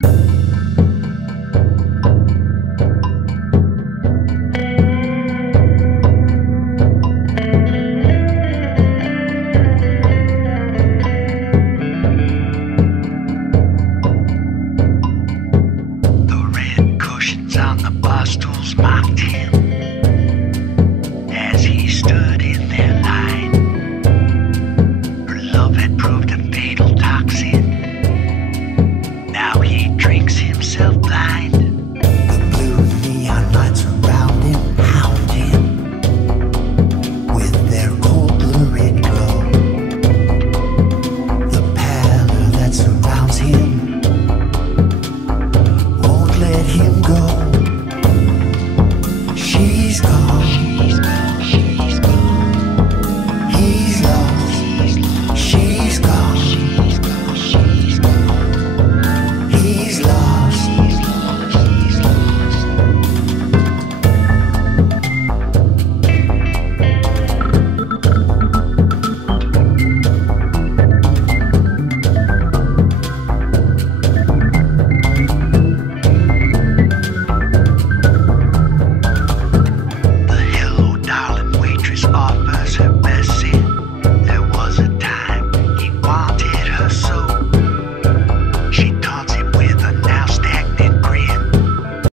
The red cushions on the bar stools mocked him as he stood in their line. Her love had proved a